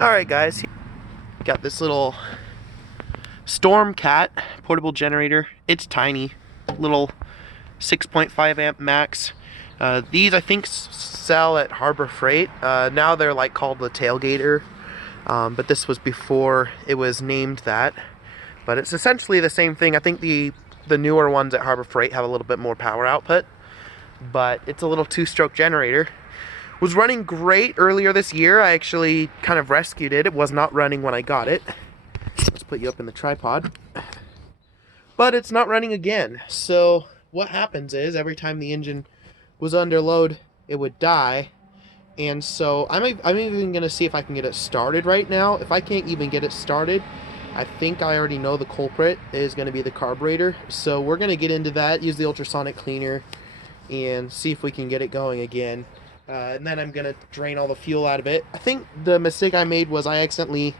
Alright guys, got this little stormcat portable generator. It's tiny, little 6.5 amp max. These I think sell at Harbor Freight. Now they're like called the tailgator, but this was before it was named that. But it's essentially the same thing. I think the newer ones at Harbor Freight have a little bit more power output, but it's a little two-stroke generator. Was running great earlier this year. I actually kind of rescued it. It was not running when I got it. Let's put you up in the tripod. But it's not running again. So what happens is every time the engine was under load, it would die. And so I'm even going to see if I can get it started right now. If I can't even get it started, I think I already know the culprit is going to be the carburetor. So we're going to get into that, use the ultrasonic cleaner, and see if we can get it going again. And then I'm going to drain all the fuel out of it. I think the mistake I made was I accidentally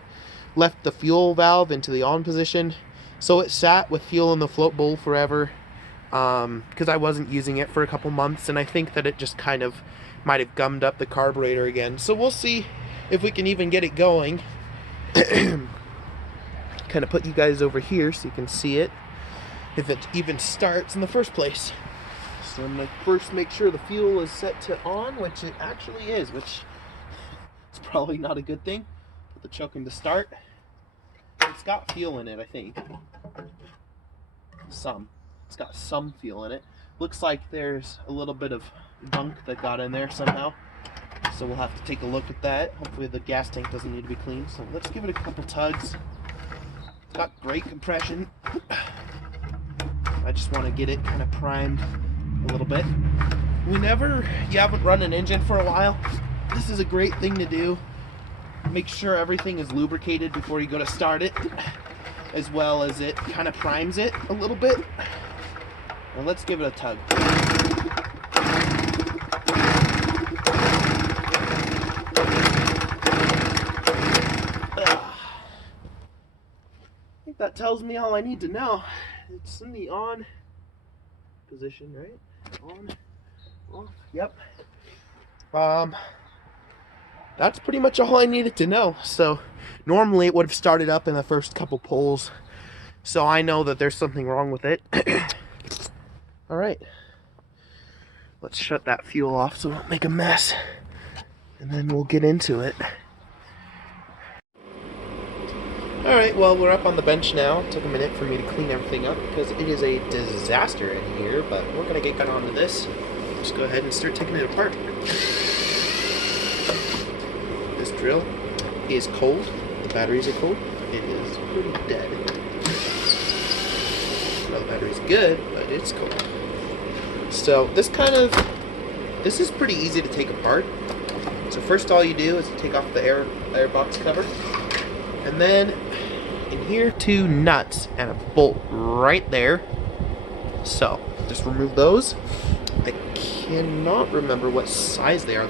left the fuel valve into the on position. So it sat with fuel in the float bowl forever because I wasn't using it for a couple months. And I think that it just kind of might have gummed up the carburetor again. So we'll see if we can even get it going. Kind of put you guys over here so you can see it, if it even starts in the first place. So I'm going to first make sure the fuel is set to on, which it actually is, which is probably not a good thing. Put the choke in to start. It's got fuel in it, I think. It's got some fuel in it. Looks like there's a little bit of gunk that got in there somehow. So we'll have to take a look at that. Hopefully the gas tank doesn't need to be cleaned. So let's give it a couple tugs. It's got great compression. I just want to get it kind of primed a little bit. Whenever you haven't run an engine for a while, this is a great thing to do. Make sure everything is lubricated before you go to start it, as well as it kind of primes it a little bit. And let's give it a tug. I think that tells me all I need to know. It's in the on position, right? On, off, yep. That's pretty much all I needed to know. So normally it would have started up in the first couple pulls, so I know that there's something wrong with it. All right, let's shut that fuel off so we don't make a mess, and then we'll get into it. Alright, well, we're up on the bench now. It took a minute for me to clean everything up because it is a disaster in here, but we're going to get on to this. Just go ahead and start taking it apart. This drill is cold. The batteries are cold. It is pretty dead. Well, the battery's good, but it's cold. So this is pretty easy to take apart. So first all you do is take off the air box cover. And then in here, 2 nuts and a bolt right there. So just remove those. I cannot remember what size they are.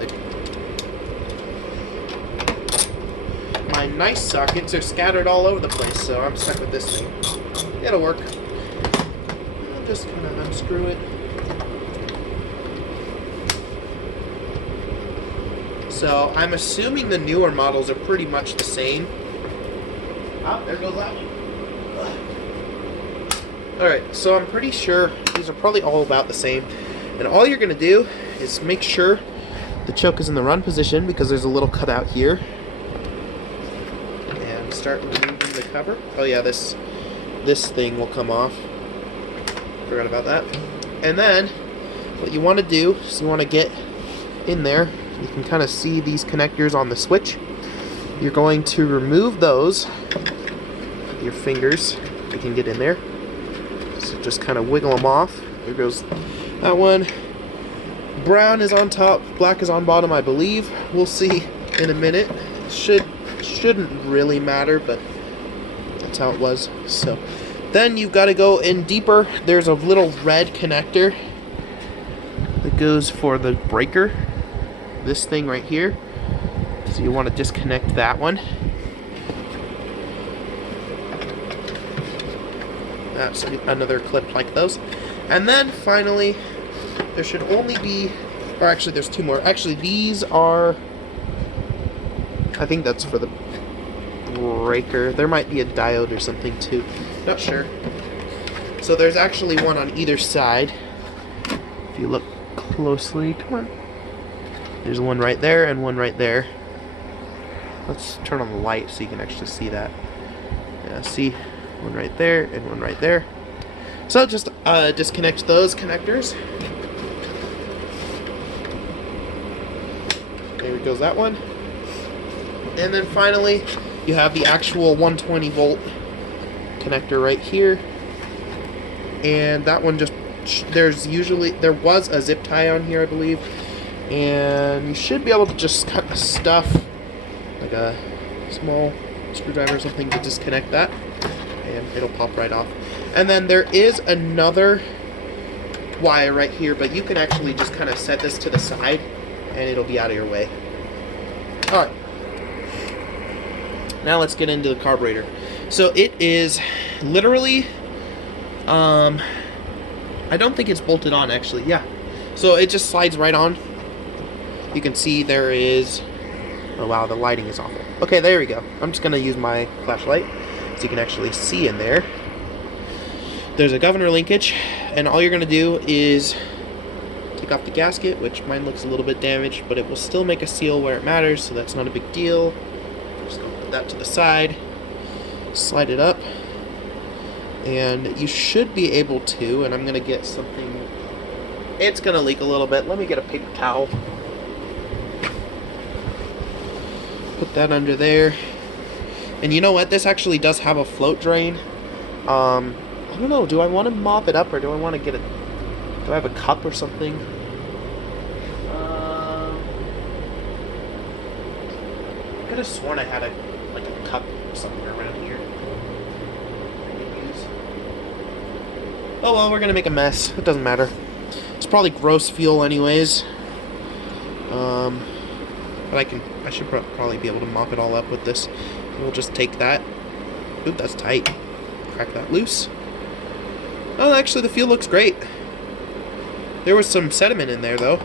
My nice sockets are scattered all over the place, so I'm stuck with this thing. It'll work. I'll just kind of unscrew it. So I'm assuming the newer models are pretty much the same. Oh, there goes that one. Alright, so I'm pretty sure these are probably all about the same. And all you're going to do is make sure the choke is in the run position because there's a little cutout here. And start removing the cover. Oh yeah, this thing will come off. Forgot about that. And then what you want to do is you want to get in there. You can kind of see these connectors on the switch. You're going to remove those with your fingers. You can get in there. So just kind of wiggle them off. There goes that one. Brown is on top, black is on bottom, I believe. We'll see in a minute. Shouldn't really matter, but that's how it was. So then you've got to go in deeper. There's a little red connector that goes for the breaker. This thing right here. So you want to disconnect that one. That's another clip like those. And then finally, there should only be, or actually there's 2 more. Actually these are, I think that's for the breaker. There might be a diode or something too. Not sure. So there's actually one on either side. If you look closely, come on. There's one right there and one right there. Let's turn on the light so you can actually see that. Yeah, see? One right there and one right there. So just disconnect those connectors. There goes that one. And then finally, you have the actual 120 volt connector right here. And that one just, there was a zip tie on here, I believe. And you should be able to just cut the stuff, like a small screwdriver or something, to disconnect that. And it'll pop right off. And then there is another wire right here, but you can actually just kind of set this to the side and it'll be out of your way. Alright. Now let's get into the carburetor. So it is literally, I don't think it's bolted on actually, yeah. So it just slides right on. You can see there is, oh wow, the lighting is awful. Okay, there we go. I'm just going to use my flashlight so you can actually see in there. There's a governor linkage, and all you're going to do is take off the gasket, which mine looks a little bit damaged, but it will still make a seal where it matters, so that's not a big deal. Just going to put that to the side, slide it up, and you should be able to, and I'm going to get something, it's going to leak a little bit. Let me get a paper towel. Put that under there. And you know what? This actually does have a float drain. I don't know. Do I want to mop it up or do I want to get it? Do I have a cup or something? I could have sworn I had a cup somewhere around here. Oh well, we're gonna make a mess. It doesn't matter. It's probably gross fuel anyways. But I should probably be able to mop it all up with this. We'll just take that. Ooh, that's tight. Crack that loose. Oh, actually, the fuel looks great. There was some sediment in there, though.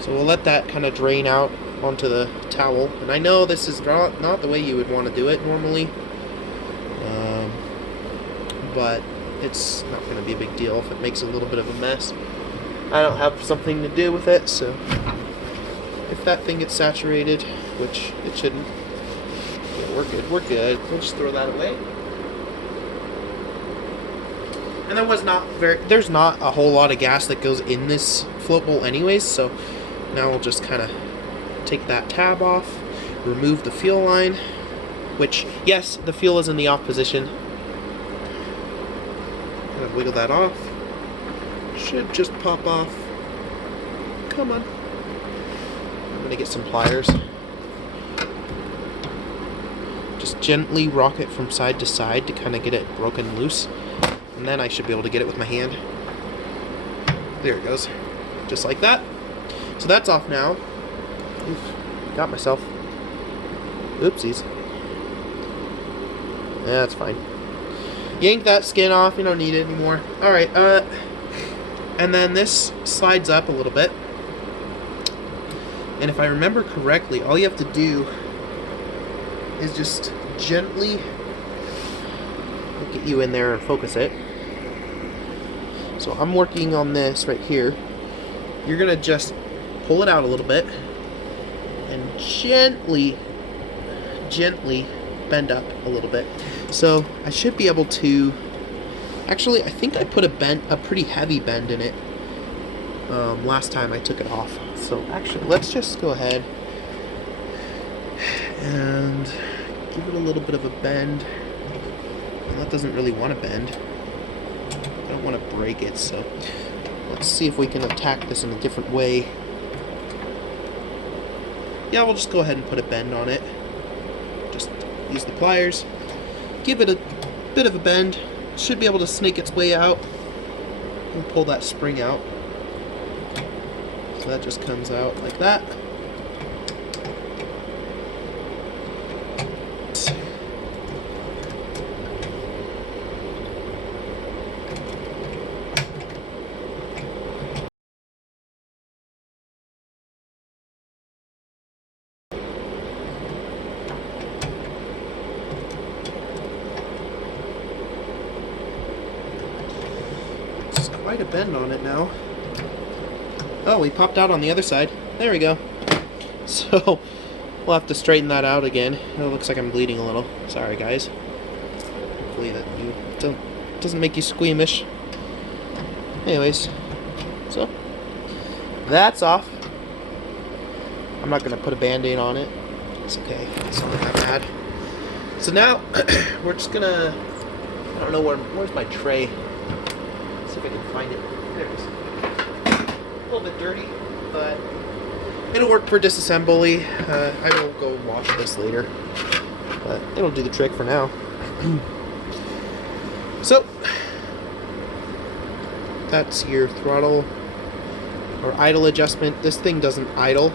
So we'll let that kind of drain out onto the towel. And I know this is not the way you would want to do it normally. But it's not going to be a big deal if it makes a little bit of a mess. I don't have something to do with it, so if that thing gets saturated, which it shouldn't, yeah, we're good. We're good. We'll just throw that away. And there's not a whole lot of gas that goes in this float bowl anyways, so now we'll just kind of take that tab off, remove the fuel line, which, yes, the fuel is in the off position. Kind of wiggle that off. Should just pop off. Come on. I'm gonna get some pliers. Just gently rock it from side to side to kind of get it broken loose. And then I should be able to get it with my hand. There it goes. Just like that. So that's off now. Oof, got myself. Oopsies. Yeah, that's fine. Yank that skin off. You don't need it anymore. Alright, and then this slides up a little bit. And if I remember correctly, all you have to do is just gently get you in there and focus it. So I'm working on this right here. You're gonna just pull it out a little bit and gently bend up a little bit. So I should be able to, actually I think I put a pretty heavy bend in it last time I took it off. So actually let's just go ahead and give it a little bit of a bend. That doesn't really want to bend. I don't want to break it, so let's see if we can attack this in a different way. Yeah, we'll just go ahead and put a bend on it. Just use the pliers. Give it a bit of a bend. Should be able to snake its way out and pull that spring out. So that just comes out like that. quite a bend on it now. Oh, he popped out on the other side. There we go. So, we'll have to straighten that out again. It looks like I'm bleeding a little. Sorry, guys. Hopefully that doesn't make you squeamish. Anyways, so that's off. I'm not gonna put a band-aid on it. It's okay. It's not that bad. So now we're just gonna. I don't know where's my tray. Let's see if I can find it. There it is. A little bit dirty, but it'll work for disassembly. I will go wash this later, but it'll do the trick for now. So that's your throttle or idle adjustment. This thing doesn't idle,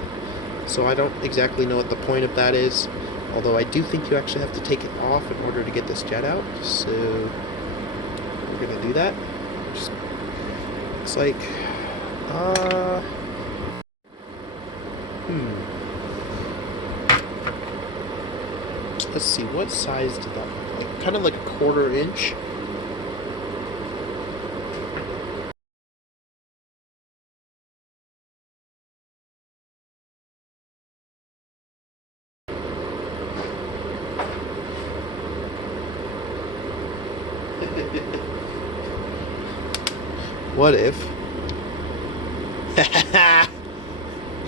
so I don't exactly know what the point of that is. Although I do think you actually have to take it off in order to get this jet out. So we're gonna do that. It's like, let's see, what size did that look like? Kind of like a 1/4 inch. What if?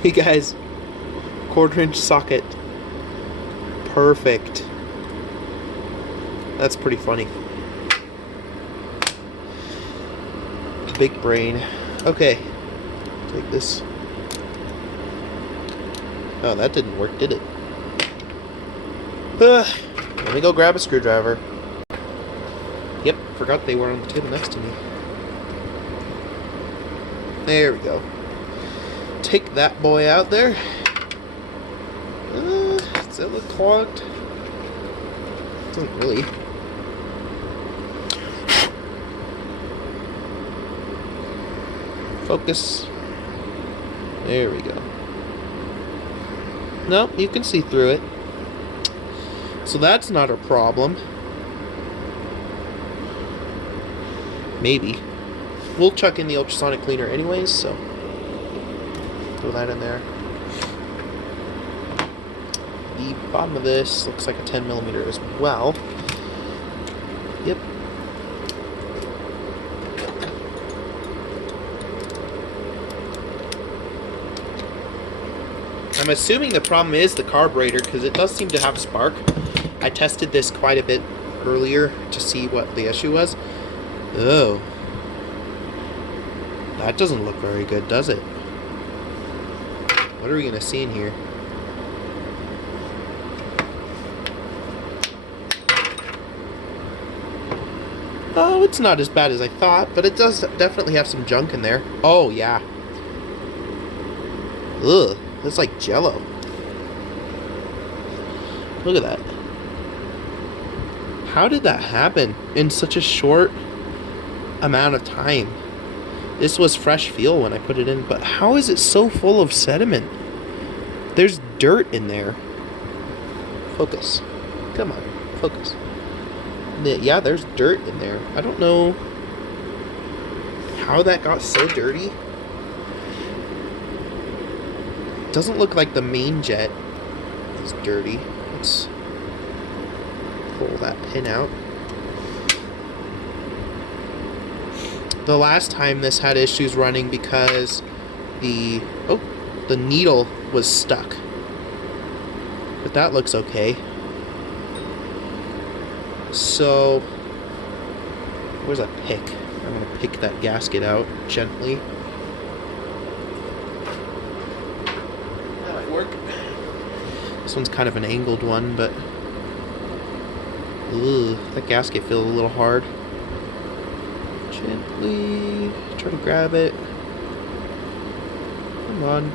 Hey guys, 1/4 inch socket. Perfect. That's pretty funny. Big brain. Okay. Take this. Oh, that didn't work, did it? Let me go grab a screwdriver. Yep, forgot they were on the table next to me. There we go. Take that boy out there. Does that look clogged? Doesn't really. Focus. There we go. Nope, you can see through it. So that's not a problem. Maybe. We'll chuck in the ultrasonic cleaner anyways, so throw that in there. The bottom of this looks like a 10mm as well. Yep. I'm assuming the problem is the carburetor, because it does seem to have spark. I tested this quite a bit earlier to see what the issue was. Oh. That doesn't look very good, does it? What are we gonna see in here? Oh, it's not as bad as I thought, but it does definitely have some junk in there. Oh, yeah. Ugh, that's like Jello. Look at that. How did that happen in such a short amount of time? This was fresh fuel when I put it in, but how is it so full of sediment? There's dirt in there. Focus. Come on, focus. Yeah, there's dirt in there. I don't know how that got so dirty. Doesn't look like the main jet is dirty. Let's pull that pin out. The last time this had issues running because the needle was stuck. But that looks okay. So, where's that pick? I'm gonna pick that gasket out gently. That might work. This one's kind of an angled one, but that gasket feels a little hard. Gently try to grab it. Come on.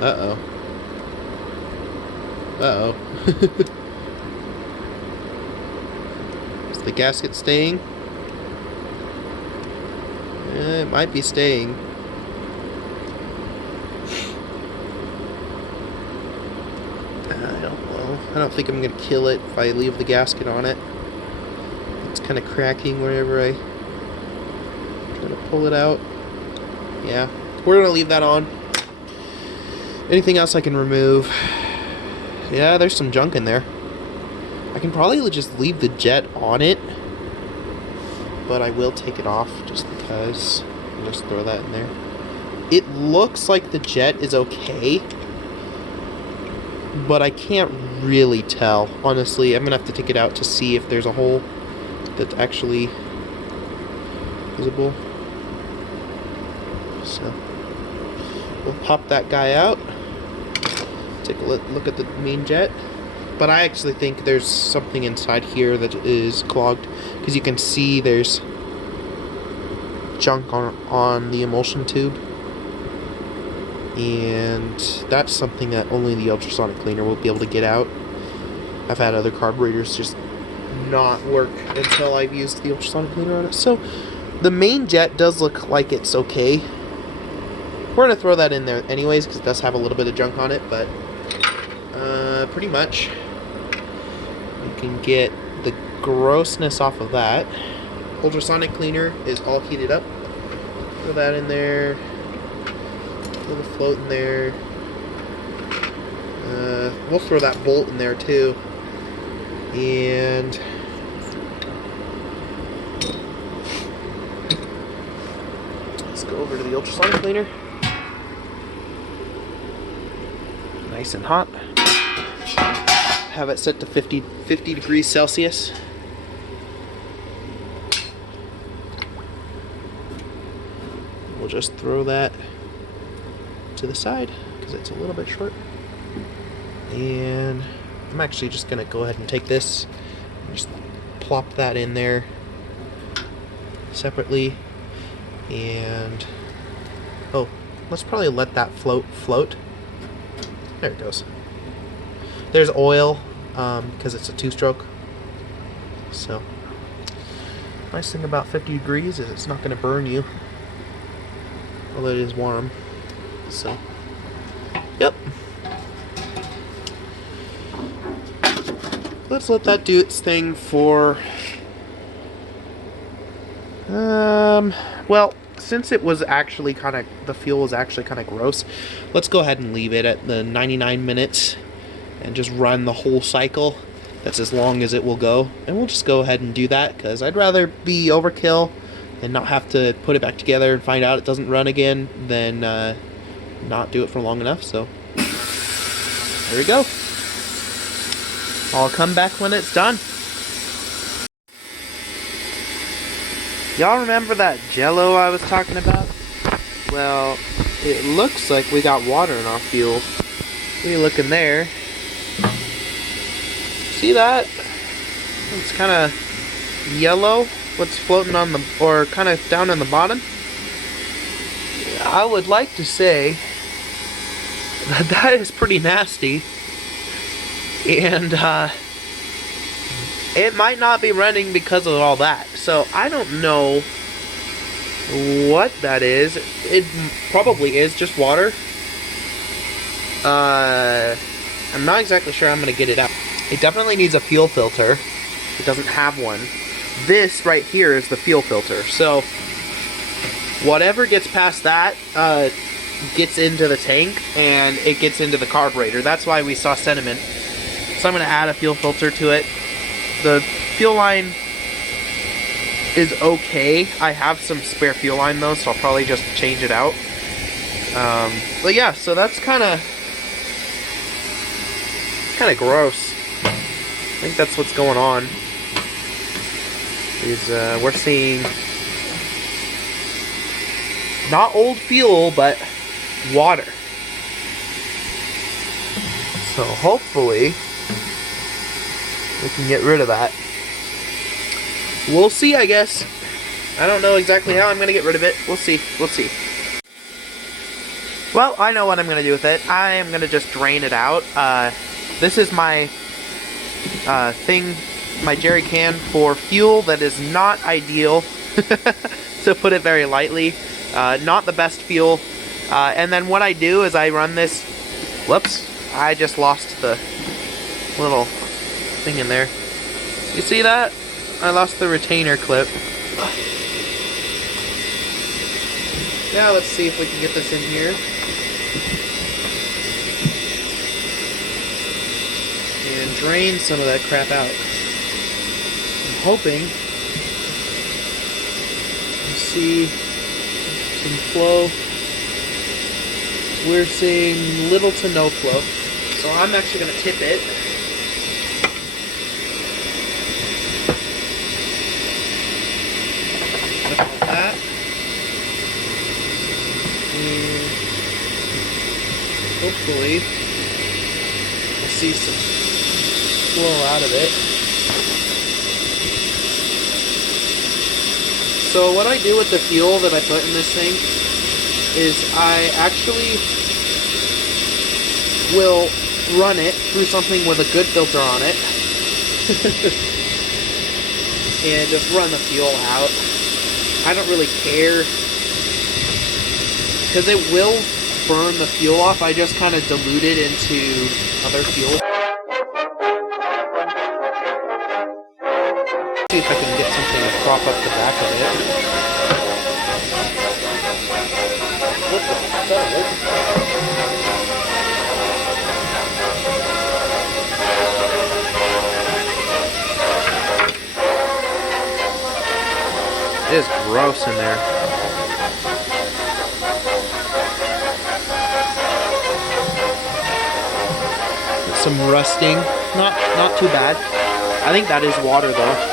Uh-oh. Uh-oh. Is the gasket staying? It might be staying. I don't think I'm gonna kill it if I leave the gasket on it. It's kind of cracking whenever I try to pull it out. Yeah, we're gonna leave that on. Anything else I can remove? Yeah, there's some junk in there. I can probably just leave the jet on it, but I will take it off just because. I'll just throw that in there. It looks like the jet is okay, but I can't really tell. Honestly, I'm gonna have to take it out to see if there's a hole that's actually visible. So we'll pop that guy out. Take a look at the main jet. But I actually think there's something inside here that is clogged, because you can see there's junk on the emulsion tube. And that's something that only the ultrasonic cleaner will be able to get out. I've had other carburetors just not work until I've used the ultrasonic cleaner on it. So the main jet does look like it's okay. We're going to throw that in there anyways, because it does have a little bit of junk on it, but pretty much you can get the grossness off of that. Ultrasonic cleaner is all heated up. Throw that in there. Throw the float in there. We'll throw that bolt in there too. And let's go over to the ultrasonic cleaner. Nice and hot. Have it set to 50 degrees Celsius. We'll just throw that to the side because it's a little bit short. And I'm actually just gonna go ahead and take this and just plop that in there separately. And oh, let's probably let that float. There it goes. There's oil because it's a two-stroke. So nice thing about 50 degrees is it's not going to burn you, although it is warm. So yep, let's let that do its thing for well, since it was actually the fuel was actually kind of gross, let's go ahead and leave it at the 99 minutes and just run the whole cycle. That's as long as it will go, and we'll just go ahead and do that because I'd rather be overkill and not have to put it back together and find out it doesn't run again than not do it for long enough. So there we go. I'll come back when it's done. Y'all remember that Jello I was talking about? Well, it looks like we got water in our fuel. We look in there. See that? It's kind of yellow. What's floating on the, or kind of down on the bottom? I would like to say that that is pretty nasty. And it might not be running because of all that. So I don't know what that is. It probably is just water. I'm not exactly sure I'm going to get it out. It definitely needs a fuel filter. It doesn't have one. This right here is the fuel filter. So whatever gets past that gets into the tank and it gets into the carburetor. That's why we saw sediment. So I'm going to add a fuel filter to it. The fuel line is okay. I have some spare fuel line though, so I'll probably just change it out. But yeah, so that's kind of gross. I think that's what's going on. Is we're seeing not old fuel, but water. So hopefully we can get rid of that. We'll see, I guess. I don't know exactly how I'm going to get rid of it. We'll see. We'll see. Well, I know what I'm going to do with it. I am going to just drain it out. This is my my jerry can for fuel that is not ideal, to put it very lightly. Not the best fuel. And then what I do is I run this. Whoops, I just lost the little thing in there. You see that? I lost the retainer clip. Now let's see if we can get this in here. And drain some of that crap out. I'm hoping to see some flow. We're seeing little to no flow. So I'm actually going to tip it. Like that. And hopefully we'll see some flow out of it. So what I do with the fuel that I put in this thing is I actually will run it through something with a good filter on it and just run the fuel out. I don't really care because it will burn the fuel off. I just kind of dilute it into other fuel. See if I can get something to prop up the back of it. What the? Is that a lip? It is gross in there. Some rusting. Not too bad. I think that is water though.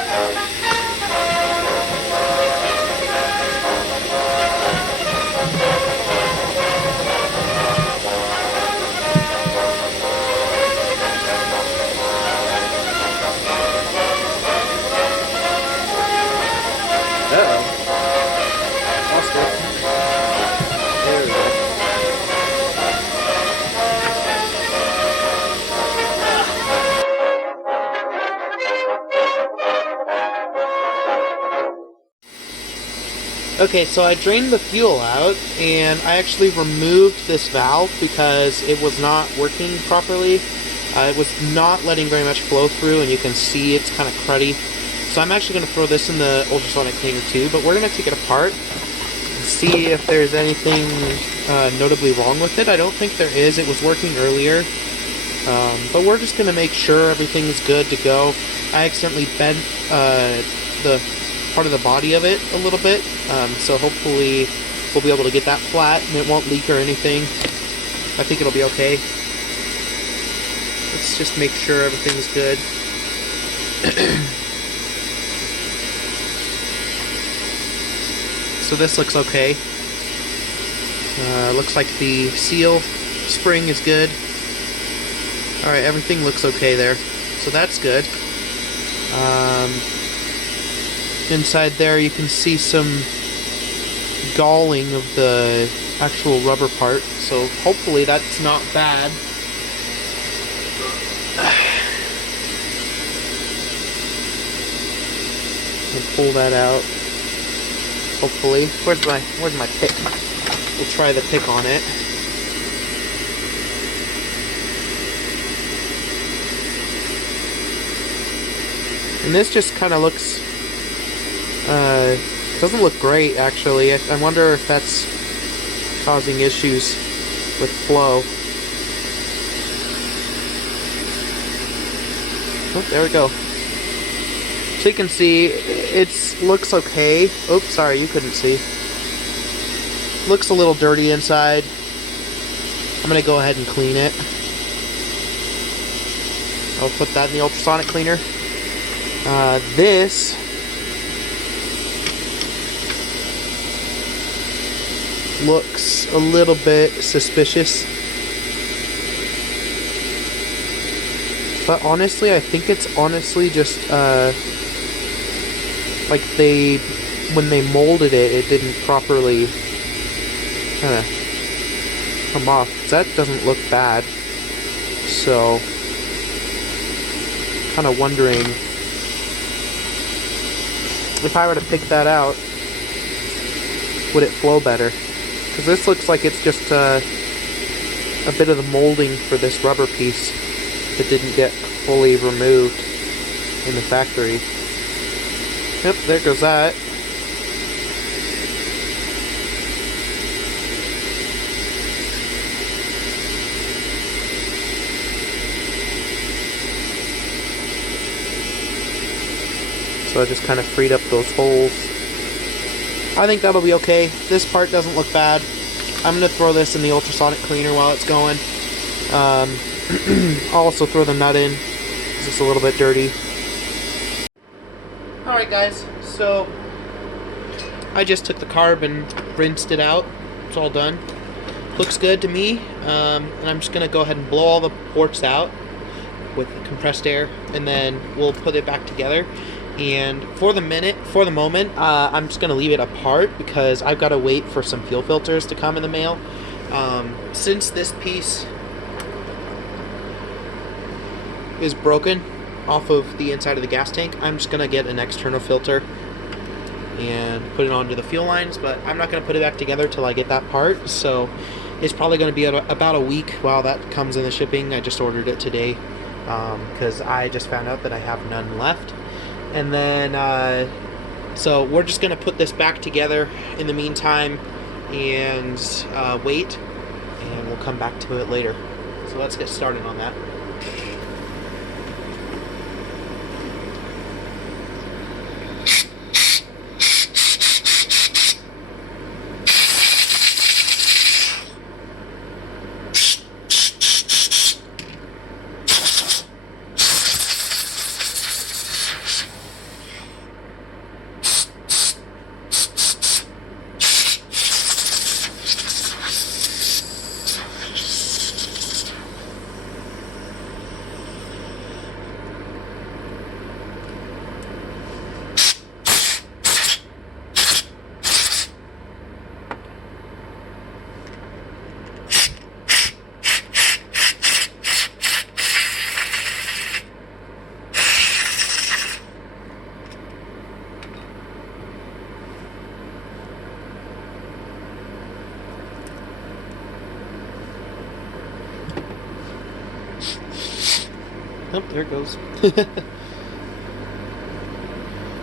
Okay, so I drained the fuel out, and I actually removed this valve because it was not working properly. It was not letting very much flow through, and you can see it's kind of cruddy. So I'm actually going to throw this in the ultrasonic cleaner too, but we're going to take it apart and see if there's anything notably wrong with it. I don't think there is. It was working earlier, but we're just going to make sure everything's good to go. I accidentally bent the part of the body of it a little bit, so hopefully we'll be able to get that flat and it won't leak or anything. I think it'll be okay. Let's just make sure everything's good. So this looks okay. Looks like the seal spring is good. Alright, everything looks okay there, so that's good. Inside there you can see some galling of the actual rubber part, so hopefully that's not bad. I'll pull that out. Hopefully. Where's my pick? We'll try the pick on it. And this just kind of looks doesn't look great, actually. I wonder if that's causing issues with flow. Oh, there we go. So you can see, it looks okay. Oops, sorry, you couldn't see. Looks a little dirty inside. I'm going to go ahead and clean it. I'll put that in the ultrasonic cleaner. This looks a little bit suspicious, but honestly I think it's honestly just like when they molded it, it didn't properly kind of come off. That doesn't look bad, so kind of wondering if I were to pick that out, would it flow better? Because this looks like it's just a bit of the molding for this rubber piece that didn't get fully removed in the factory. Yep, there goes that. So I just kind of freed up those holes. I think that'll be okay. This part doesn't look bad. I'm going to throw this in the ultrasonic cleaner while it's going. I'll also throw the nut in. It's just a little bit dirty. Alright guys, so I just took the carb and rinsed it out. It's all done. Looks good to me. And I'm just going to go ahead and blow all the ports out with compressed air, and then we'll put it back together. And for the moment, I'm just going to leave it apart because I've got to wait for some fuel filters to come in the mail. Since this piece is broken off of the inside of the gas tank, I'm just going to get an external filter and put it onto the fuel lines, but I'm not going to put it back together till I get that part. So it's probably going to be about a week while that comes in the shipping. I just ordered it today because I just found out that I have none left. And then so we're just going to put this back together in the meantime and wait, and we'll come back to it later. So let's get started on that. Oh, there it goes.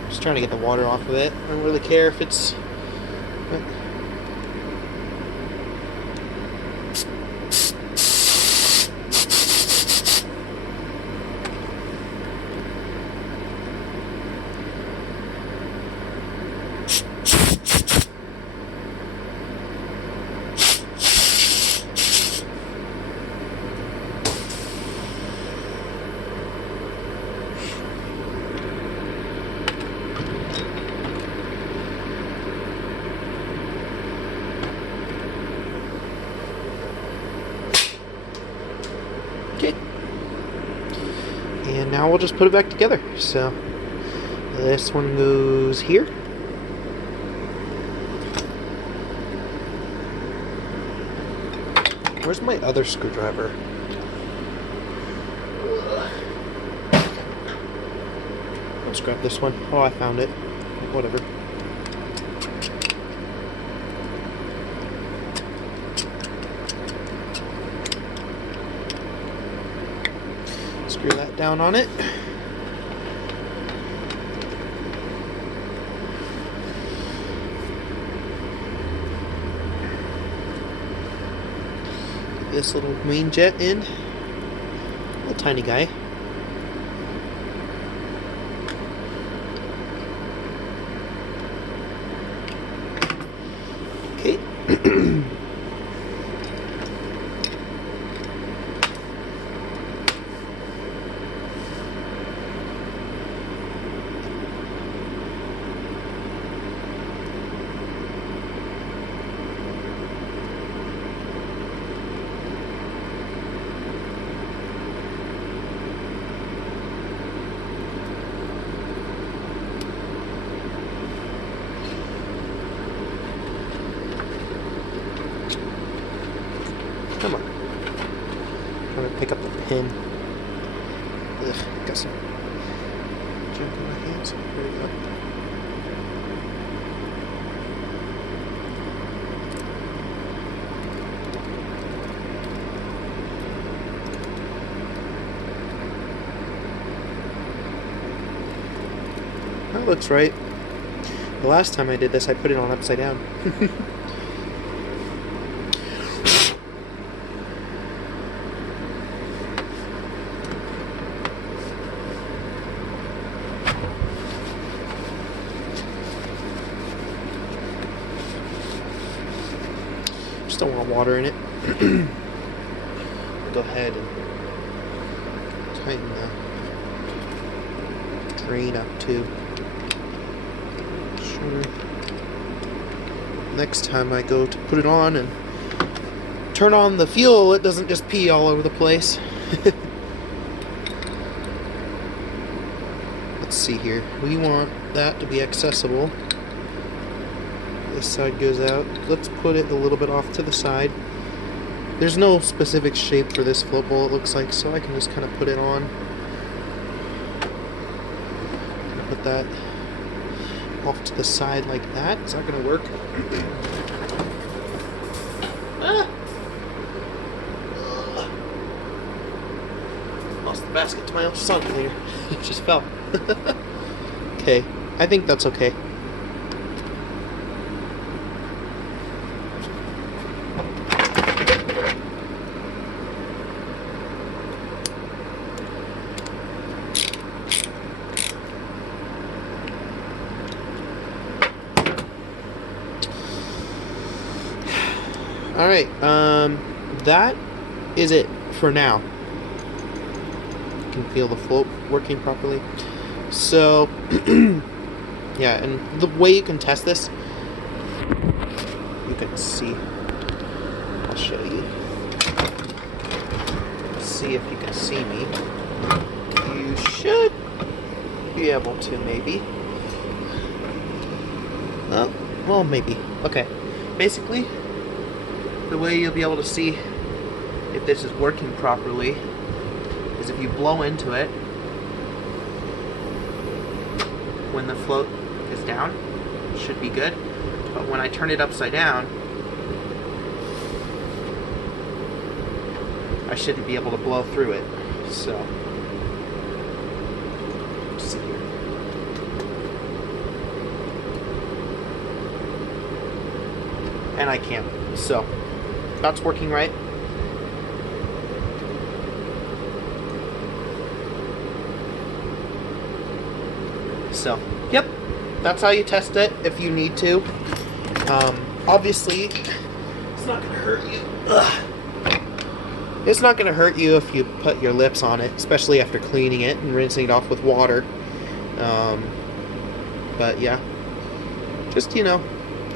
Just trying to get the water off of it. I don't really care if it's... Okay. And now we'll just put it back together. So this one goes here. Where's my other screwdriver? Let's grab this one. Oh, I found it. Whatever. Screw that down on it. This little main jet in. A tiny guy. Okay. Come on. I'm gonna pick up the pin. Ugh, got some junk in my hands. Here we go. That looks right. The last time I did this, I put it on upside down. Just don't want water in it. Go ahead and tighten the drain up too. Sure. Next time I go to put it on and turn on the fuel, it doesn't just pee all over the place. Let's see here. We want that to be accessible. This side goes out. Let's put it a little bit off to the side. There's no specific shape for this float bowl, it looks like, so I can just kind of put it on. Put that off to the side like that. Is that going to work? Ah! Lost the basket to my own son cleaner. It just fell. Okay, I think that's okay. Alright, that is it for now. You can feel the float working properly. So, yeah, and the way you can test this, you can see. I'll show you. See if you can see me. You should be able to, maybe. Well, maybe. Okay. Basically, the way you'll be able to see if this is working properly is if you blow into it when the float is down, it should be good. But when I turn it upside down, I shouldn't be able to blow through it. So, let's see here. And I can't. So, that's working right. So, yep, that's how you test it if you need to. Obviously, it's not gonna hurt you. It's not gonna hurt you if you put your lips on it, especially after cleaning it and rinsing it off with water. But yeah, just, you know,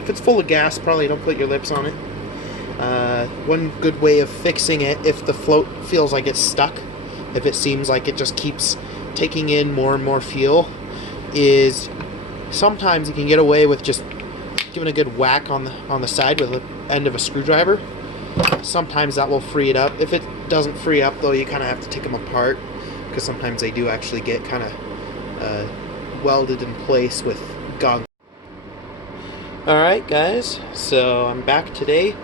if it's full of gas, probably don't put your lips on it. One good way of fixing it, if the float feels like it's stuck, if it seems like it just keeps taking in more and more fuel, is sometimes you can get away with just giving a good whack on the side with the end of a screwdriver. Sometimes that will free it up. If it doesn't free up, though, you kind of have to take them apart, because sometimes they do actually get kind of welded in place with gunk. Alright guys, so I'm back today.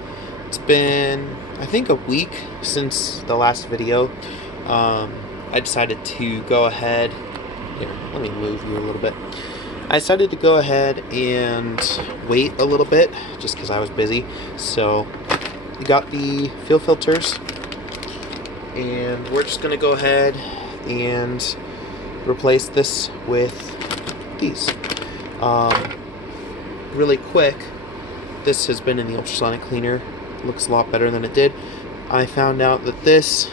It's been, I think, a week since the last video. I decided to go ahead, here, let me move you a little bit. I decided to go ahead and wait a little bit, just because I was busy. So, we got the fuel filters, and we're just going to go ahead and replace this with these. Really quick, this has been in the ultrasonic cleaner. It looks a lot better than it did. I found out that this,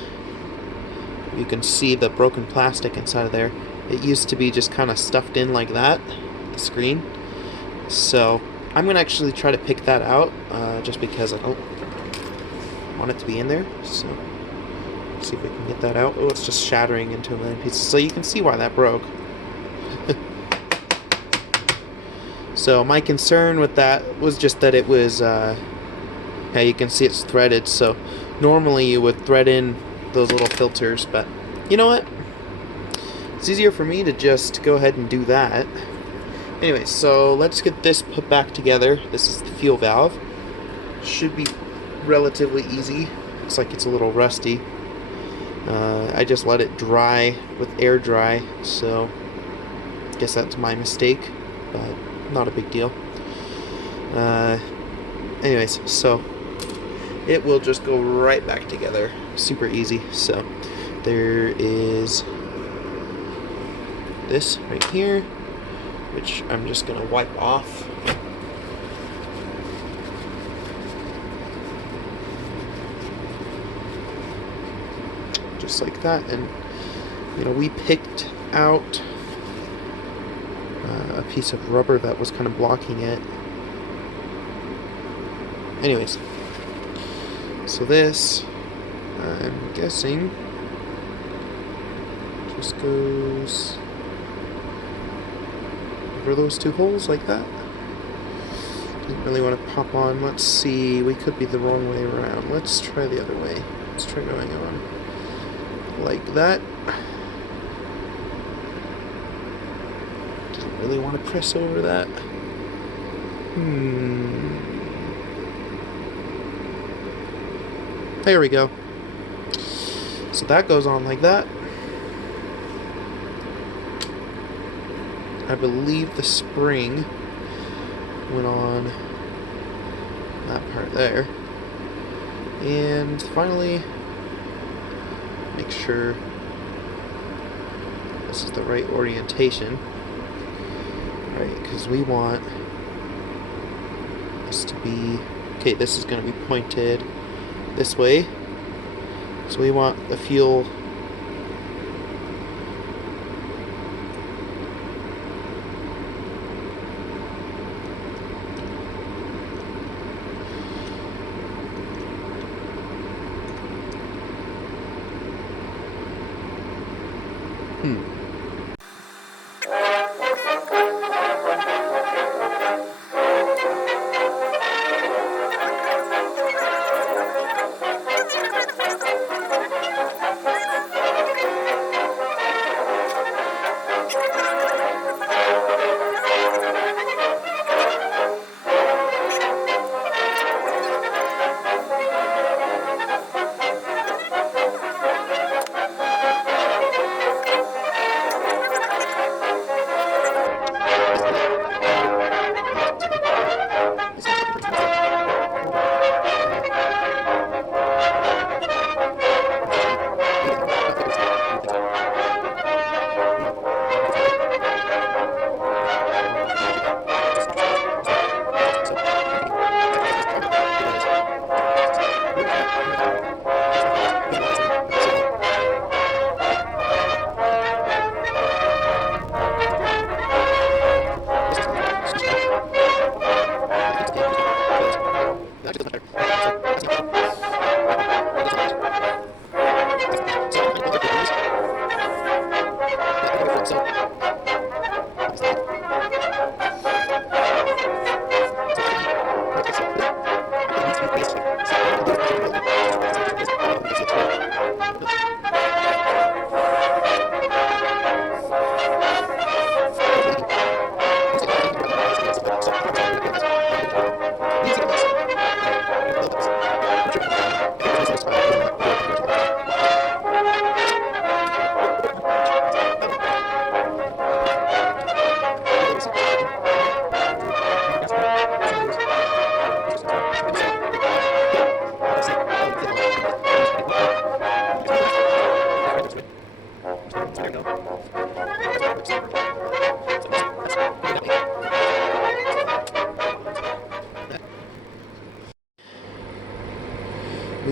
you can see the broken plastic inside of there. It used to be just kind of stuffed in like that, the screen. So I'm going to actually try to pick that out, just because I don't want it to be in there. So let's see if we can get that out. Oh, it's just shattering into a million pieces. So you can see why that broke. So my concern with that was just that it was, yeah, you can see it's threaded. So normally you would thread in those little filters, but you know what? It's easier for me to just go ahead and do that. Anyway, so let's get this put back together. This is the fuel valve. Should be relatively easy. Looks like it's a little rusty. I just let it dry with air dry, so Guess that's my mistake, but not a big deal. Anyways, so it will just go right back together. Super easy. So there is this right here, which I'm just gonna wipe off. Just like that. And you know, we picked out a piece of rubber that was kind of blocking it. Anyways, so this, I'm guessing, just goes over those two holes like that. Didn't really want to pop on. Let's see, we could be the wrong way around. Let's try the other way. Let's try going on like that. Didn't really want to press over that. There we go. So that goes on like that. I believe the spring went on that part there. And finally, make sure this is the right orientation. Right, because we want this to be, okay, this is going to be pointed this way. So we want the fuel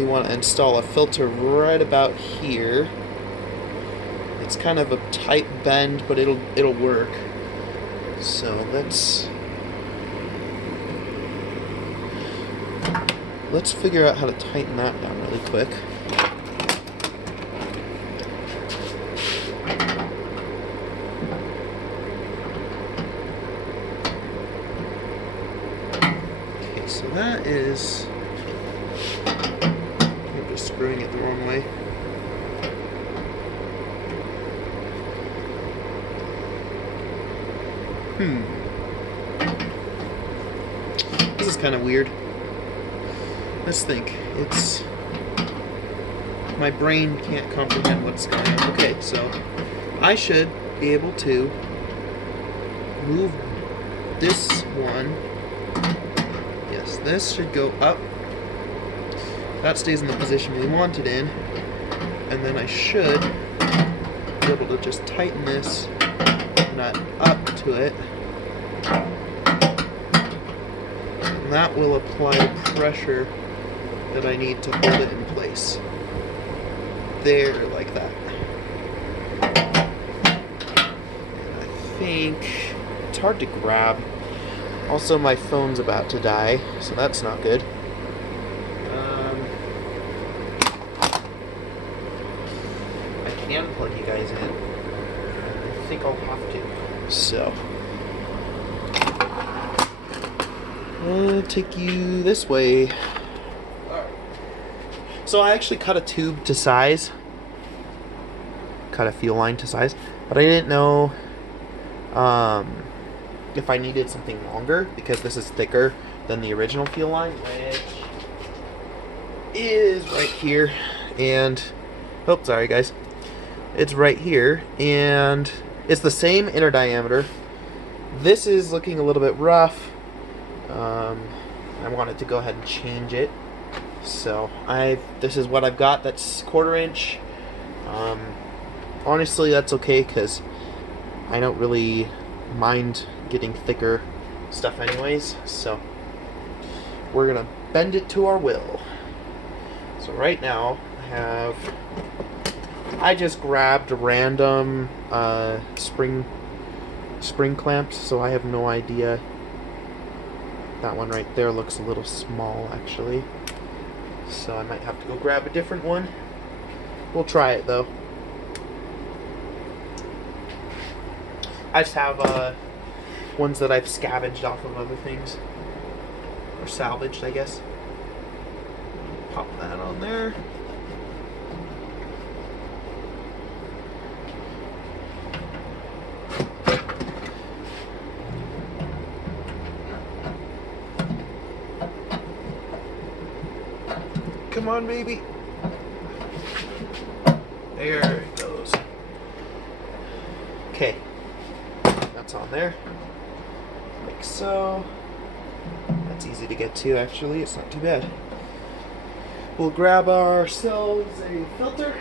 we want to install a filter right about here. It's kind of a tight bend, but it'll work. So let's figure out how to tighten that down really quick. Okay, so that is, I'm just screwing it the wrong way. This is kind of weird. Let's think. My brain can't comprehend what's going on. Okay, so I should be able to move this one. Yes, this should go up. That stays in the position we want it in. And then I should be able to just tighten this nut up to it. And that will apply the pressure that I need to hold it in place. There, like that. And I think it's hard to grab. Also, my phone's about to die, so that's not good. I can plug you guys in. I think I'll have to. So, I'll take you this way. So I actually cut a tube to size. Cut a fuel line to size. But I didn't know if I needed something longer, because this is thicker than the original fuel line, which is right here. And, oh, sorry guys. It's right here, and it's the same inner diameter. This is looking a little bit rough. I wanted to go ahead and change it. So this is what I've got. That's 1/4 inch. Honestly, that's okay, because I don't really mind getting thicker stuff anyways. So we're gonna bend it to our will. So right now I just grabbed random spring clamps, so I have no idea. That one right there looks a little small actually, so I might have to go grab a different one. We'll try it though. I just have ones that I've scavenged off of other things, or salvaged, I guess. Pop that on there. Come on, baby. There it goes. Okay. That's on there. Like so. That's easy to get to, actually. It's not too bad. We'll grab ourselves a filter.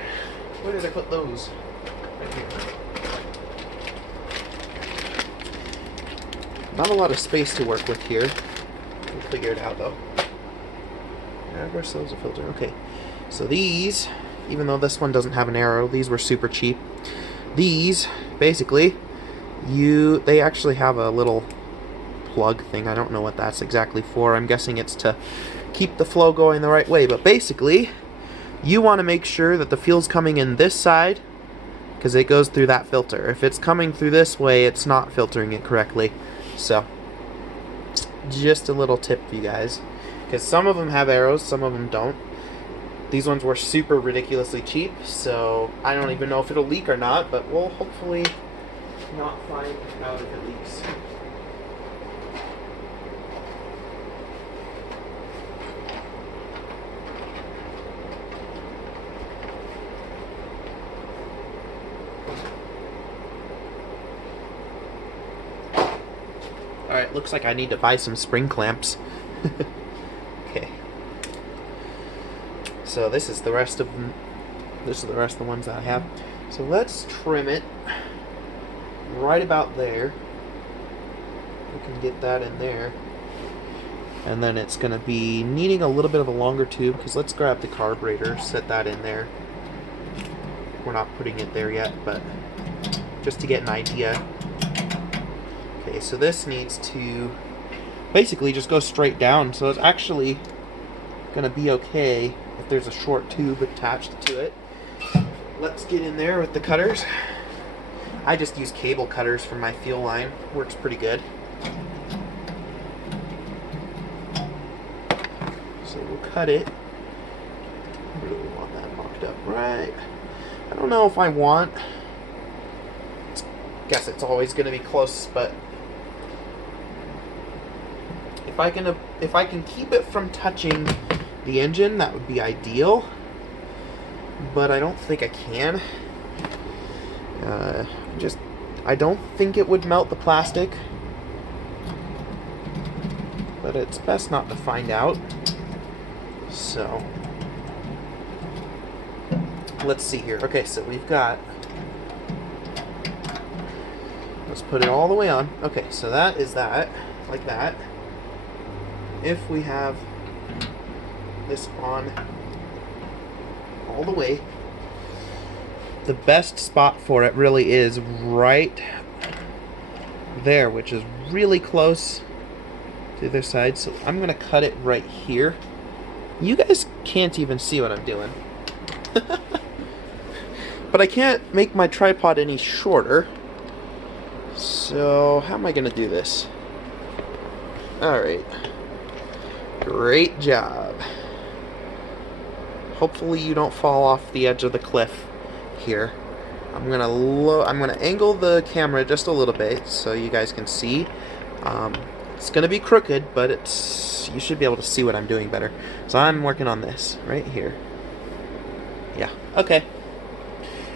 Where did I put those? Right here. Not a lot of space to work with here. We'll figure it out, though. Grab ourselves a filter. Okay, so these, even though this one doesn't have an arrow, these were super cheap. These, basically, they actually have a little plug thing. I don't know what that's exactly for. I'm guessing it's to keep the flow going the right way. But basically, you want to make sure that the fuel's coming in this side, because it goes through that filter. If it's coming through this way, it's not filtering it correctly. So, just a little tip for you guys. Because some of them have arrows, some of them don't. These ones were super ridiculously cheap, so I don't even know if it'll leak or not, but we'll hopefully not find out if it leaks. Alright, looks like I need to buy some spring clamps. Okay. So this is the rest of them. This is the rest of the ones that I have. So let's trim it right about there. We can get that in there. And then it's going to be needing a little bit of a longer tube, because let's grab the carburetor, set that in there. We're not putting it there yet, but just to get an idea. Okay, so this needs to basically just go straight down, so it's actually going to be okay if there's a short tube attached to it. Let's get in there with the cutters. I just use cable cutters for my fuel line. Works pretty good. So we'll cut it. I really want that mocked up right. I don't know if I want. Guess it's always going to be close, but if I can keep it from touching the engine, that would be ideal. But I don't think I can. I don't think it would melt the plastic. but it's best not to find out. So, let's see here. Okay, so we've got, let's put it all the way on. Okay, so that is that, like that. If we have this on all the way, the best spot for it really is right there, which is really close to the other side. So I'm going to cut it right here. You guys can't even see what I'm doing. But I can't make my tripod any shorter. So how am I going to do this? Alright. Great job. Hopefully you don't fall off the edge of the cliff here. I'm gonna angle the camera just a little bit so you guys can see. It's gonna be crooked, but you should be able to see what I'm doing better. So I'm working on this right here. Yeah. Okay.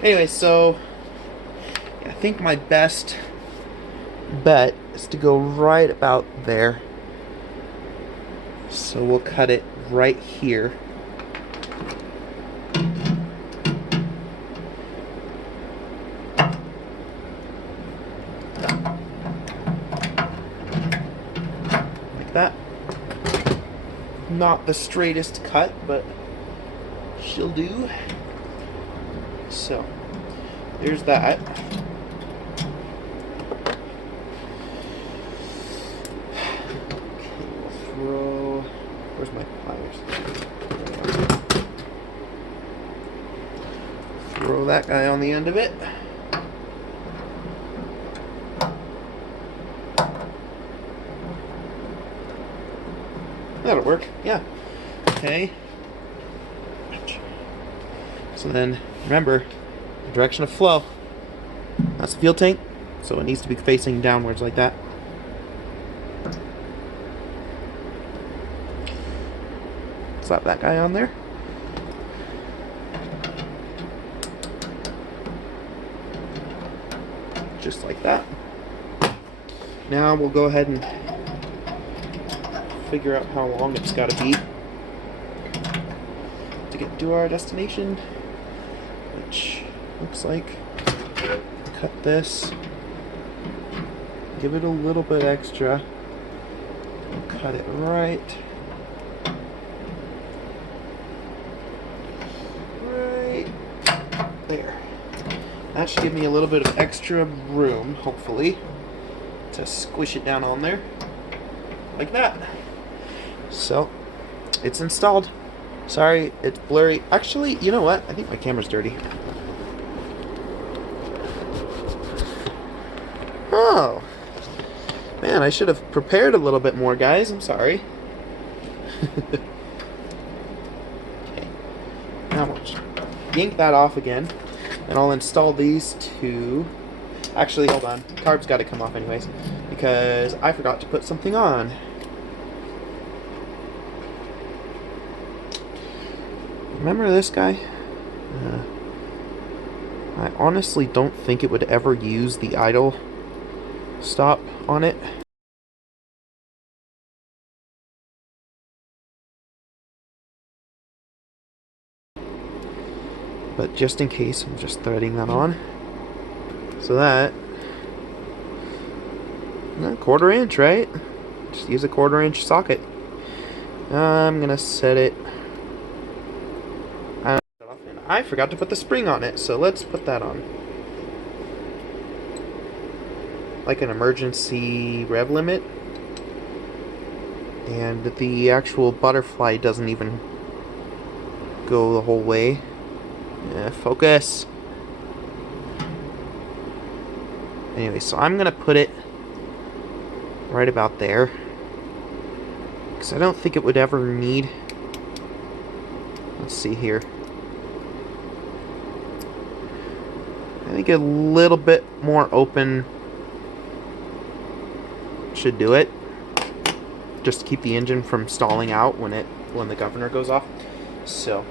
Anyway, so I think my best bet is to go right about there. So we'll cut it right here. That. Not the straightest cut, but she'll do. So, there's that. Okay, we'll throw. Where's my pliers? Throw that guy on the end of it. That'll work, yeah. Okay. So then, remember, the direction of flow. That's the fuel tank, so it needs to be facing downwards like that. Slap that guy on there. Just like that. Now we'll go ahead and figure out how long it's got to be to get to our destination, which looks like cut this, give it a little bit extra, cut it right there. That should give me a little bit of extra room, hopefully, to squish it down on there like that. So, it's installed. Sorry, it's blurry. Actually, you know what? I think my camera's dirty. Oh. Man, I should have prepared a little bit more, guys. I'm sorry. Okay. Now we'll just yank that off again. And I'll install these two. Actually, hold on. Carb's got to come off anyways, because I forgot to put something on. Remember this guy? I honestly don't think it would ever use the idle stop on it. But just in case, I'm just threading that on. So that, a 1/4 inch, right? Just use a 1/4 inch socket. I'm gonna set it. I forgot to put the spring on it, so let's put that on. Like an emergency rev limit. And the actual butterfly doesn't even go the whole way. Yeah, focus. Anyway, so I'm gonna put it right about there, because I don't think it would ever need. Let's see here. I think a little bit more open should do it, just to keep the engine from stalling out when the governor goes off. So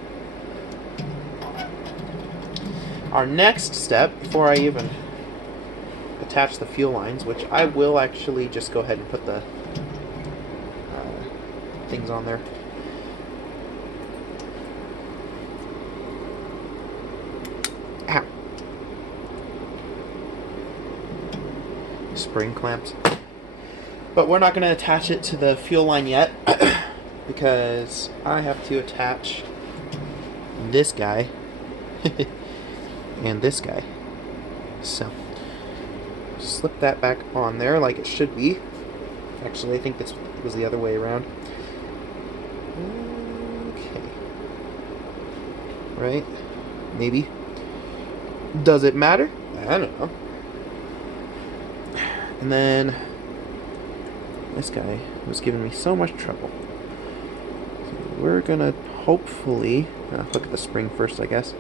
our next step, before I even attach the fuel lines, which I will actually just go ahead and put the things on there. Ow. Spring clamps. But we're not going to attach it to the fuel line yet because I have to attach this guy and this guy. So slip that back on there like it should be. Actually, I think this was the other way around. Okay. Right? Maybe. Does it matter? I don't know. And then this guy was giving me so much trouble. So we're gonna hopefully look at the spring first, I guess.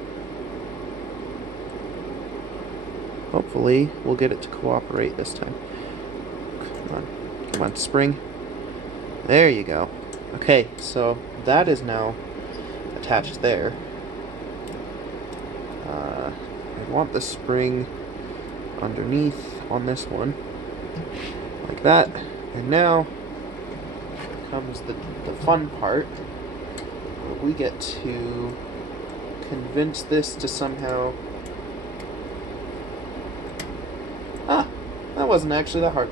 Hopefully we'll get it to cooperate this time. Come on, spring. There you go. Okay, so that is now attached there. I want the spring underneath on this one, like that. And now comes the fun part, where we get to convince this to somehow... that wasn't actually that hard.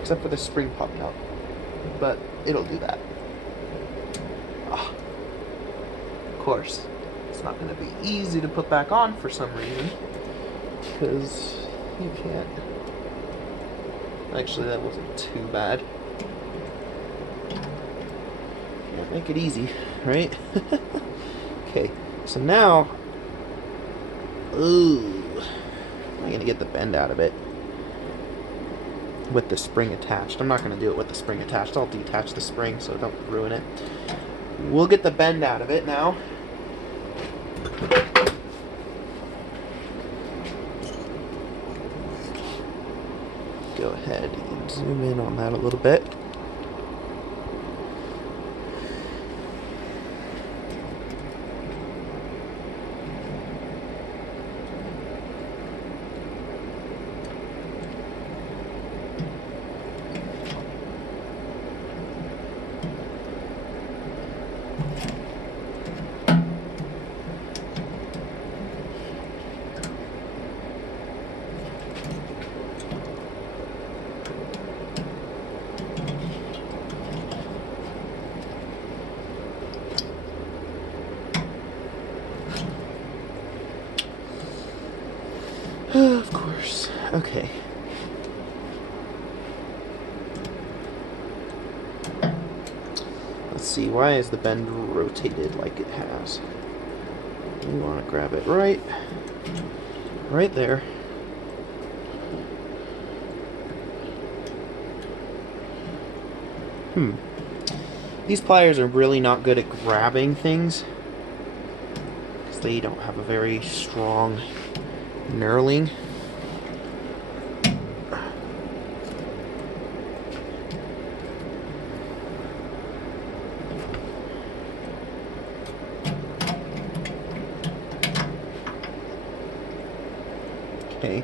Except for the spring popped out. But it'll do that. Of course, it's not going to be easy to put back on for some reason. Because you can't... Actually, that wasn't too bad. Can't make it easy, right? Okay, so now... Ooh. I'm going to get the bend out of it with the spring attached. I'm not going to do it with the spring attached. I'll detach the spring so don't ruin it. We'll get the bend out of it now. Go ahead and zoom in on that a little bit. Of course. Okay. Let's see, why is the bend rotated like it has? We want to grab it right there. These pliers are really not good at grabbing things because they don't have a very strong knurling. Okay.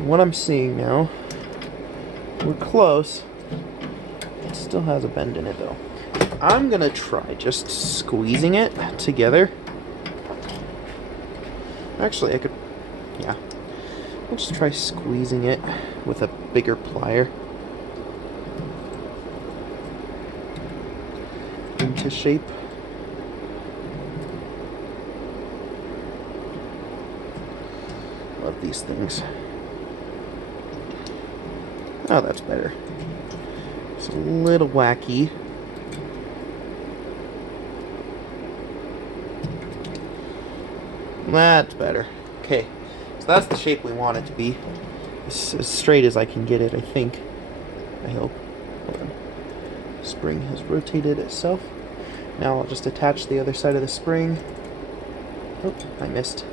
What I'm seeing now, we're close. It still has a bend in it though. I'm gonna try just squeezing it together. Actually, I could, yeah. I'll just try squeezing it with a bigger plier into shape. Love these things. Oh, that's better. It's a little wacky. That's better. Okay, so that's the shape we want it to be. It's as straight as I can get it, I think. I hope. Hold on. Spring has rotated itself. Now I'll just attach the other side of the spring. Oh, I missed.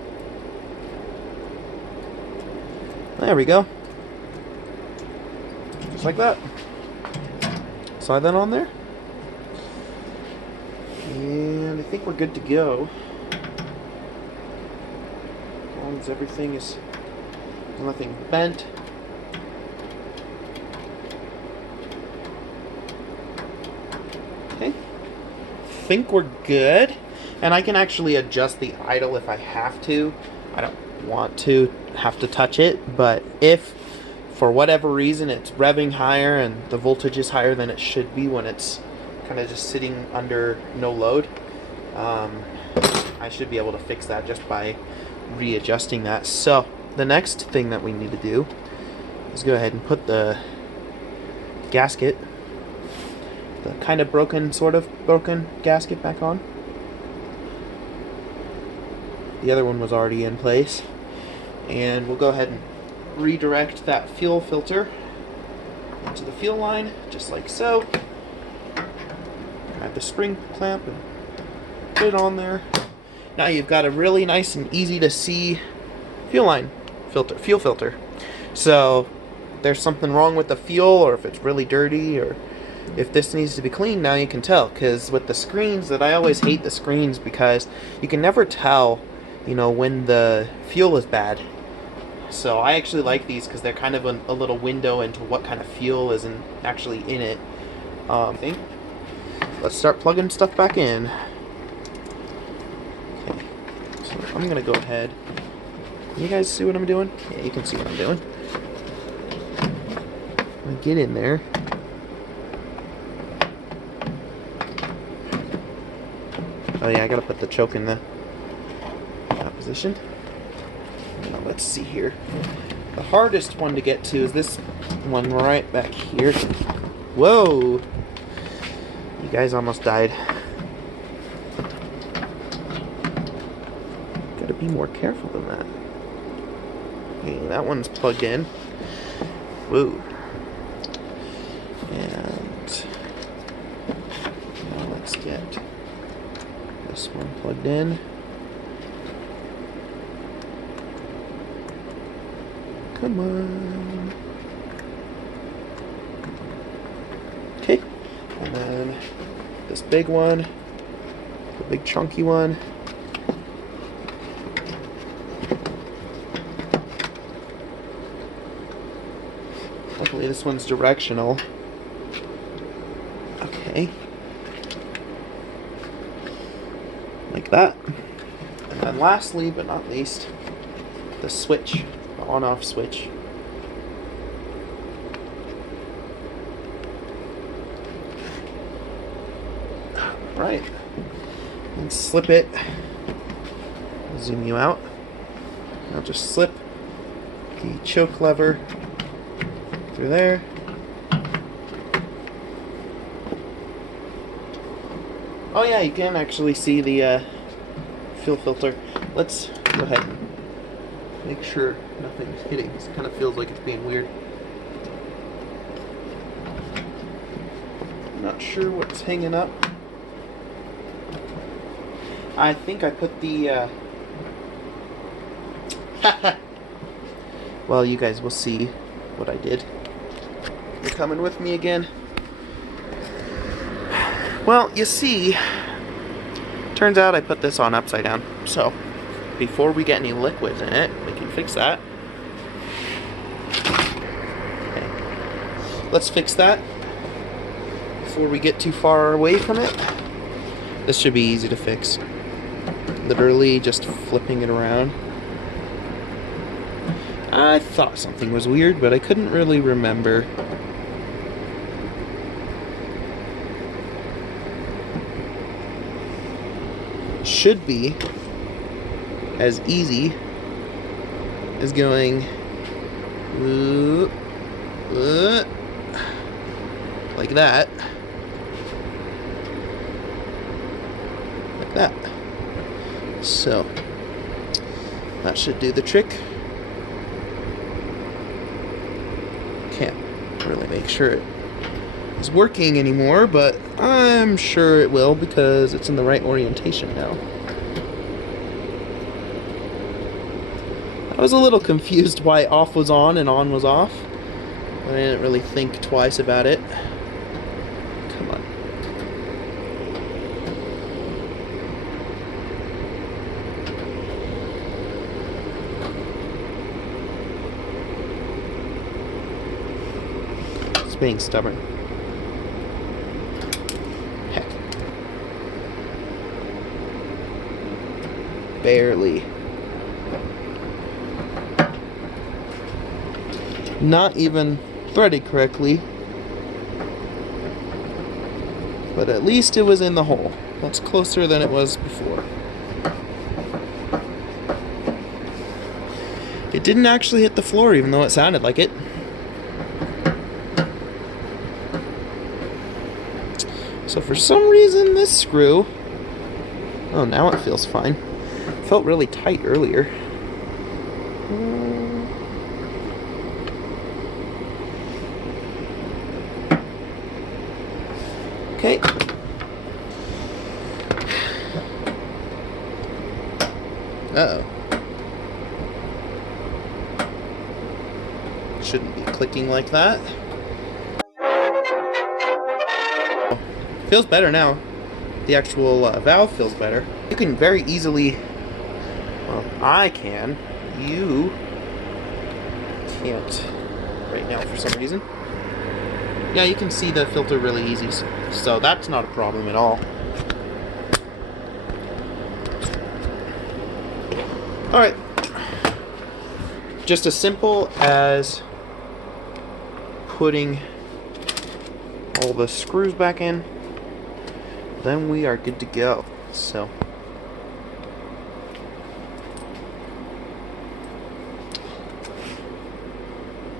There we go. Just like that. Slide that on there. And I think we're good to go. As long as everything is, nothing bent. think we're good. And I can actually adjust the idle if I have to. I don't want to have to touch it, but if for whatever reason it's revving higher and the voltage is higher than it should be when it's kind of just sitting under no load, I should be able to fix that just by readjusting that. So the next thing that we need to do is go ahead and put the gasket, the kind of broken, sort of broken gasket, back on. The other one was already in place. And we'll go ahead and redirect that fuel filter into the fuel line, just like so. Grab the spring clamp and put it on there. Now you've got a really nice and easy to see fuel filter. So if there's something wrong with the fuel, or if it's really dirty, or if this needs to be cleaned, now you can tell. Because with the screens, I always hate the screens because you can never tell, you know, when the fuel is bad. So I actually like these because they're kind of a little window into what kind of fuel is actually in it. Let's start plugging stuff back in. Okay, so I'm gonna go ahead. Can you guys see what I'm doing? Yeah, you can see what I'm doing. I'm gonna get in there. Oh yeah, I gotta put the choke in the position. Now let's see here. The hardest one to get to is this one right back here. Whoa! You guys almost died. Gotta be more careful than that. Okay, that one's plugged in. Whoa. And now let's get this one plugged in. Come on. Okay. And then this big one, the big chunky one. Luckily this one's directional. Okay. Like that. And then lastly, but not least, the switch. On-off switch. Right. And slip it. I'll zoom you out. I'll just slip the choke lever through there. Oh yeah, you can actually see the fuel filter. Let's go ahead and make sure nothing's hitting. It kind of feels like it's being weird. Not sure what's hanging up. I think I put the well, you guys will see what I did. You're coming with me again? Well, you see, turns out I put this on upside down. So before we get any liquids in it, we can fix that. Okay. Let's fix that before we get too far away from it. This should be easy to fix. Literally just flipping it around. I thought something was weird, but I couldn't really remember. Should be as easy as going like that, like that. So that should do the trick. Can't really make sure it is working anymore, but I'm sure it will because it's in the right orientation now. I was a little confused why off was on and on was off. I didn't really think twice about it. Come on. It's being stubborn. Heck. barely. Not even threaded correctly, but at least it was in the hole. That's closer than it was before. It didn't actually hit the floor, even though it sounded like it. So for some reason this screw, oh, now it feels fine. It felt really tight earlier. Okay. Uh-oh. Shouldn't be clicking like that. Feels better now. The actual valve feels better. You can very easily, well, I can. You can't right now for some reason. Yeah, you can see the filter really easy, so that's not a problem at all. Alright. Just as simple as putting all the screws back in, then we are good to go. So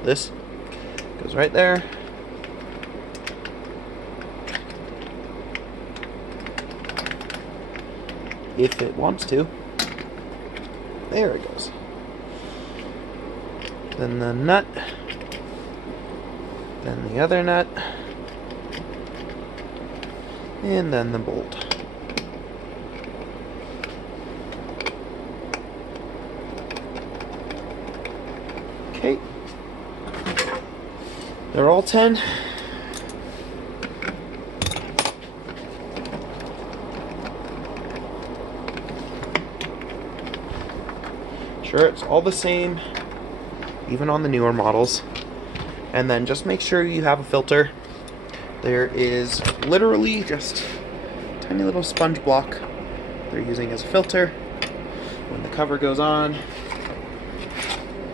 this goes right there. If it wants to. There it goes. Then the nut. Then the other nut. And then the bolt. Okay. They're all 10. Sure, it's all the same, even on the newer models. And then just make sure you have a filter. There is literally just a tiny little sponge block they're using as a filter. When the cover goes on,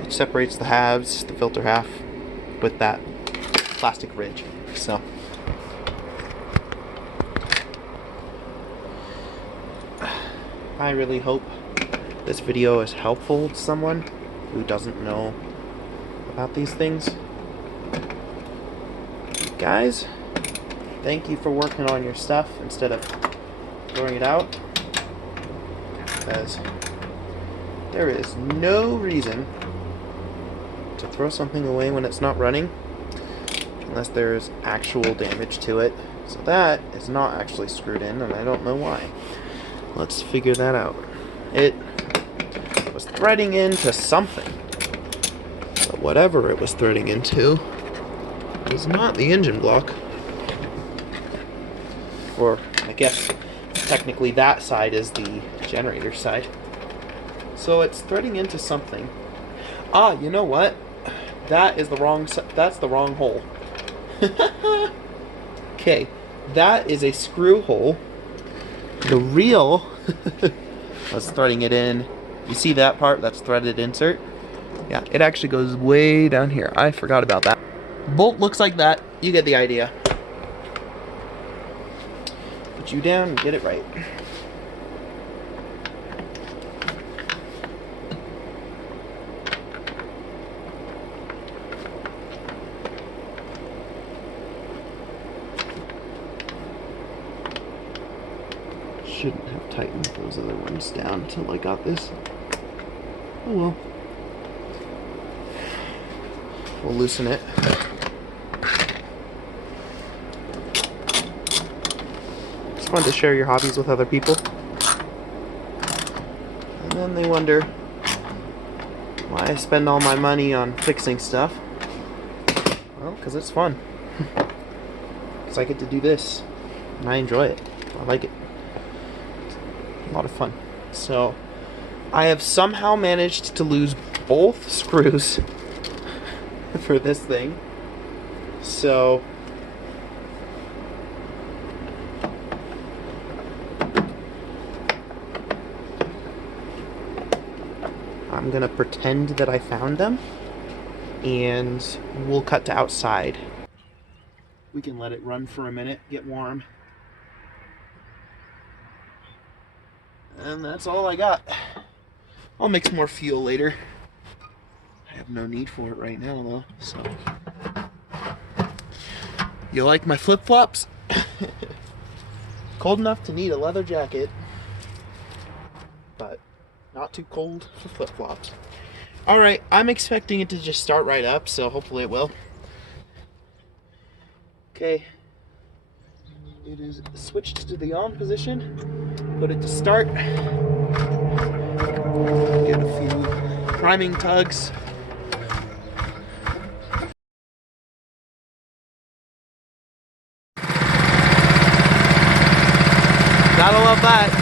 it separates the halves, the filter half, with that plastic ridge. So I really hope this video is helpful to someone who doesn't know about these things. Guys, thank you for working on your stuff instead of throwing it out, because there is no reason to throw something away when it's not running unless there's actual damage to it. So that is not actually screwed in, and I don't know why. Let's figure that out. It was threading into something, but whatever it was threading into was not the engine block. Or I guess technically that side is the generator side. So it's threading into something. Ah, you know what? That is the wrong that's the wrong hole. Okay, that is a screw hole. The real was threading it in. You see that part? That's threaded insert. Yeah, it actually goes way down here. I forgot about that. Bolt looks like that. You get the idea. Put you down and get it right. Shouldn't have tightened those other ones down until I got this. Oh well. We'll loosen it. It's fun to share your hobbies with other people. And then they wonder why I spend all my money on fixing stuff. Well, because it's fun. Because I get to do this. And I enjoy it. I like it. A lot of fun. So I have somehow managed to lose both screws for this thing. So I'm gonna pretend that I found them, and we'll cut to outside. We can let it run for a minute, get warm. And that's all I got. I'll mix more fuel later. I have no need for it right now though, so. You like my flip-flops? Cold enough to need a leather jacket, but not too cold for flip-flops. Alright, I'm expecting it to just start right up, so hopefully it will. Okay. It is switched to the on position. Put it to start. Get a few priming tugs. Gotta love that.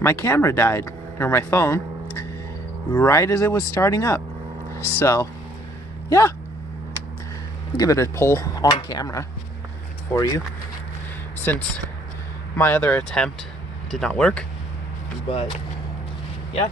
My camera died, or my phone, right as it was starting up. So, yeah. I'll give it a pull on camera for you, since my other attempt did not work. But, yeah.